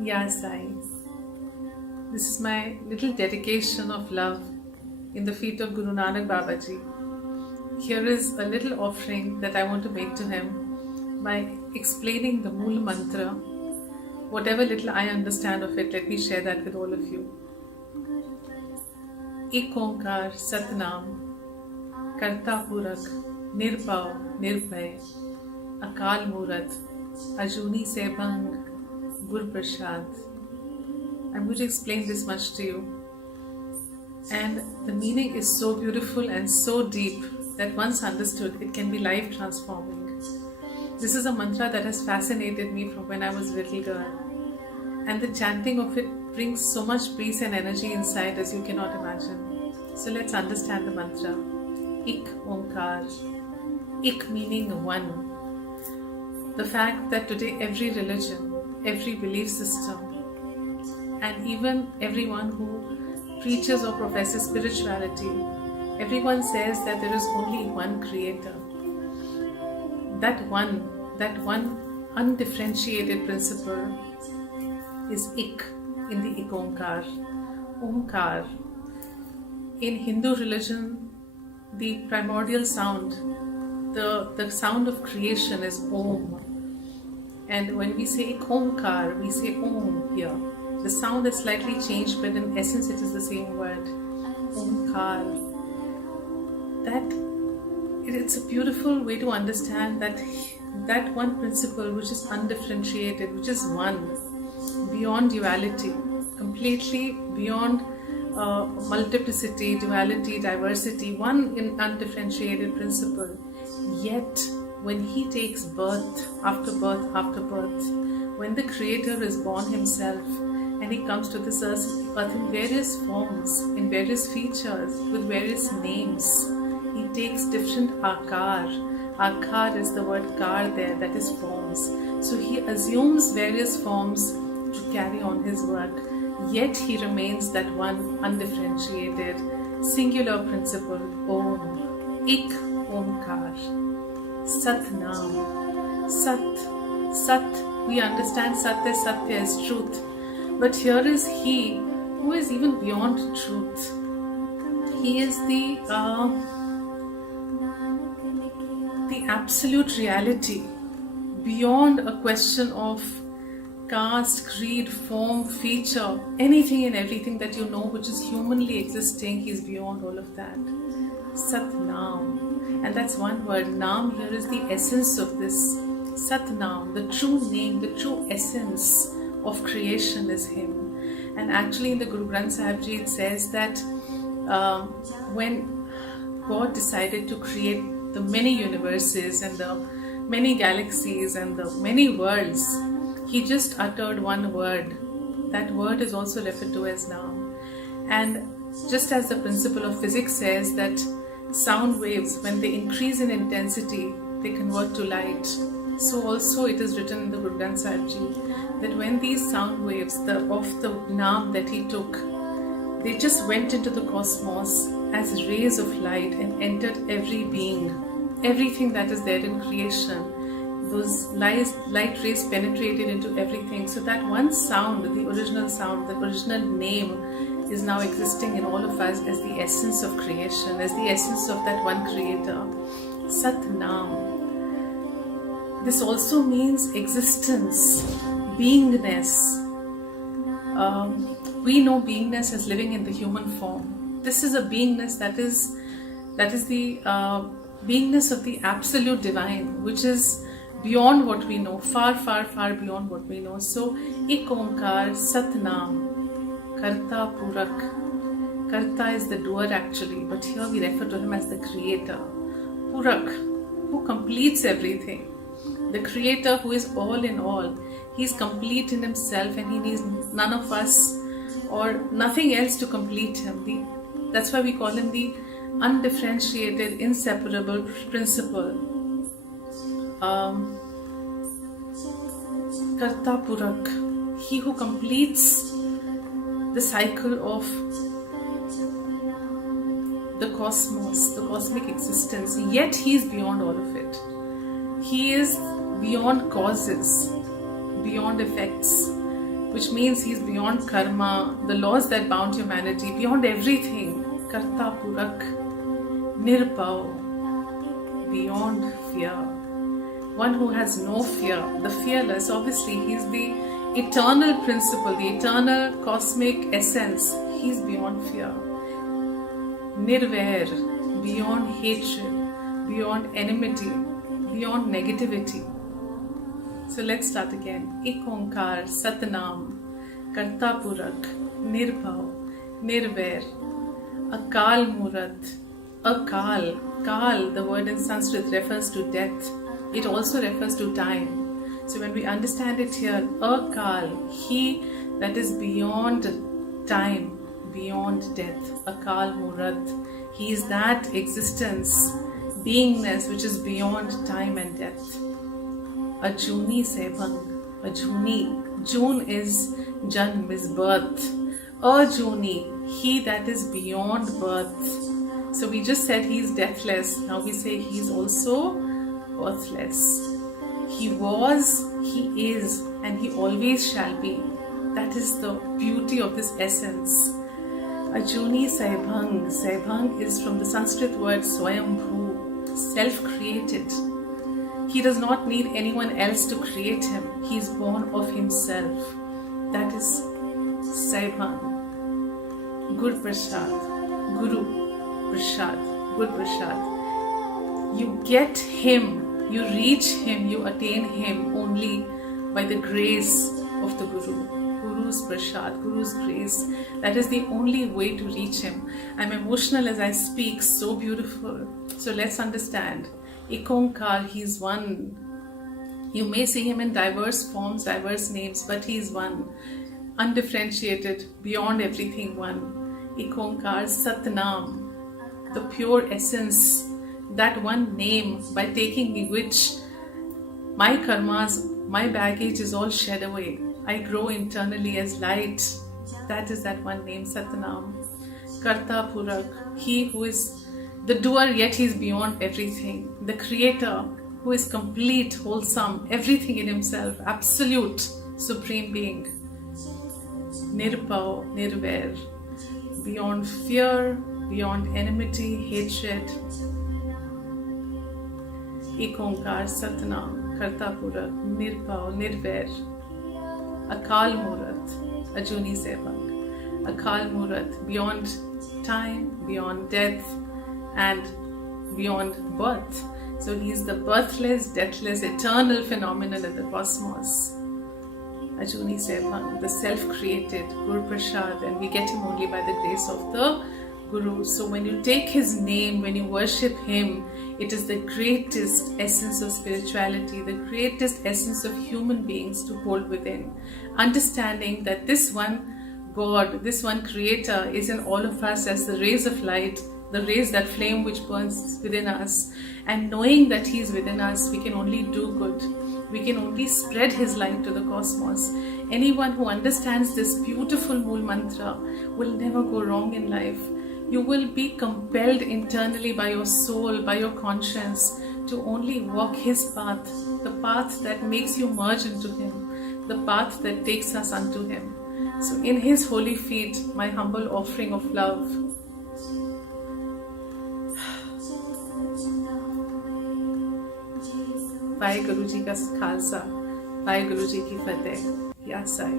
Yeah, Sai. This is my little dedication of love in the feet of Guru Nanak Babaji. Here is a little offering that I want to make to him by explaining the Mool Mantra. Whatever little I understand of it, let me share that with all of you. एक ओंकार सतनाम करता पुरख निर्भव निर्भय अकाल मूरत अजूनी सैभंग गुर प्रसाद. I'm going to explain this much to you, and the meaning is so beautiful and so deep that once understood it can be life transforming. This is a mantra that has fascinated me from when I was a little girl, and the chanting of it brings so much peace and energy inside as you cannot imagine. So let's understand the mantra. Ik Onkar. Ik meaning one. The fact that today every religion, every belief system, and even everyone who preaches or professes spirituality, everyone says that there is only one creator. That one undifferentiated principle is Ik in the Ik Onkar. Onkar. In Hindu religion, the primordial sound, the sound of creation is Om. And when we say Ik Onkar, we say Om here. The sound is slightly changed, but in essence it is the same word. Omkar. It's a beautiful way to understand that one principle which is undifferentiated, which is one, beyond duality, completely beyond multiplicity, duality, diversity, one in undifferentiated principle. Yet, when he takes birth after birth after birth, when the Creator is born himself, and he comes to this earth in various forms, in various features, with various names. He takes different akar. Akar is the word kar there, that is forms. So he assumes various forms to carry on his work. Yet he remains that one undifferentiated, singular principle, Om. Ik Omkar. Sat Nam. Sat. We understand Sat as Satya as truth. But here is He who is even beyond truth. He is the absolute reality, beyond a question of caste, creed, form, feature, anything and everything that you know which is humanly existing. He is beyond all of that. Sat Nam. And that's one word. Nam here is the essence of this. Sat Nam, the true name, the true essence of creation is Him. And actually in the Guru Granth Sahib Ji it says that when God decided to create the many universes and the many galaxies and the many worlds, He just uttered one word. That word is also referred to as Nam. And just as the principle of physics says that sound waves, when they increase in intensity, they convert to light, so also it is written in the Guru Granth Sahib Ji that when these sound waves of the Naam that he took, they just went into the cosmos as rays of light and entered every being, everything that is there in creation. Those light rays penetrated into everything. So that one sound, the original sound, the original name is now existing in all of us as the essence of creation, as the essence of that one creator. Sat Naam. This also means existence, beingness. We know beingness as living in the human form. This is a beingness that is the beingness of the absolute divine, which is beyond what we know, far, far, far beyond what we know. So, Ik Onkar Sat Nam, Karta Purak. Karta is the doer actually, but here we refer to him as the creator. Purak, who completes everything. The creator who is all in all. He's complete in himself and he needs none of us or nothing else to complete him. That's why we call him the undifferentiated, inseparable principle. Karta Purak, he who completes the cycle of the cosmos, the cosmic existence, yet he is beyond all of it. He is beyond causes, beyond effects, which means he's beyond karma, the laws that bound humanity, beyond everything. Karta Purak, Nirpau, beyond fear. One who has no fear, the fearless. Obviously, he's the eternal principle, the eternal cosmic essence. He's beyond fear. Nirvair, beyond hatred, beyond enmity, beyond negativity. So let's start again. Ik Onkar, Satnam, Karta Purak, Nirbhav, Nirvair, Akal Murat. Akal, Kal, the word in Sanskrit refers to death. It also refers to time. So when we understand it here, Akal, he that is beyond time, beyond death. Akal Murat, he is that existence, beingness which is beyond time and death. Ajuni Sebhang, Ajuni. June is Janm, is birth. Ajuni, he that is beyond birth. So we just said he is deathless. Now we say he is also birthless. He was, he is, and he always shall be. That is the beauty of this essence. Ajuni Saibhang. Saibhang is from the Sanskrit word Swayambhu, self-created. He does not need anyone else to create him. He is born of himself. That is Saibhang. Gur Prasad. Guru Prasad. Gur Prasad. You get him, you reach him, you attain him only by the grace of the Guru. Guru's Prasad, Guru's grace. That is the only way to reach him. I'm emotional as I speak, so beautiful. So let's understand. Ik Onkar, he is one. You may see him in diverse forms, diverse names, but he is one. Undifferentiated, beyond everything one. Ik Onkar, Satnam, the pure essence, that one name by taking which my karmas, my baggage is all shed away. I grow internally as light. That is that one name, Satnam. Karta Purak, he who is the doer, yet he is beyond everything. The creator, who is complete, wholesome, everything in himself, absolute, supreme being. Nirpau, Nirvair, beyond fear, beyond enmity, hatred. Ik Onkar, Satnam, Karta Purak, Nirpau, Nirvair, Akal Murat, Ajuni Sebhang. Akal Murat, beyond time, beyond death, and beyond birth. So he is the birthless, deathless, eternal phenomenon of the cosmos. Ajuni Sebhang, the self-created Gur Prasad, and we get him only by the grace of the Guru. So when you take his name, when you worship him, it is the greatest essence of spirituality, the greatest essence of human beings to hold within. Understanding that this one God, this one Creator is in all of us as the rays of light, the rays, that flame which burns within us. And knowing that he is within us, we can only do good. We can only spread his light to the cosmos. Anyone who understands this beautiful Mool Mantra will never go wrong in life. You will be compelled internally by your soul, by your conscience, to only walk his path, the path that makes you merge into him, the path that takes us unto him. So in his holy feet, my humble offering of love. Bhai Guru Ji ka Khalsa, Bhai Guru Ji ki Fateh. Ya Sai.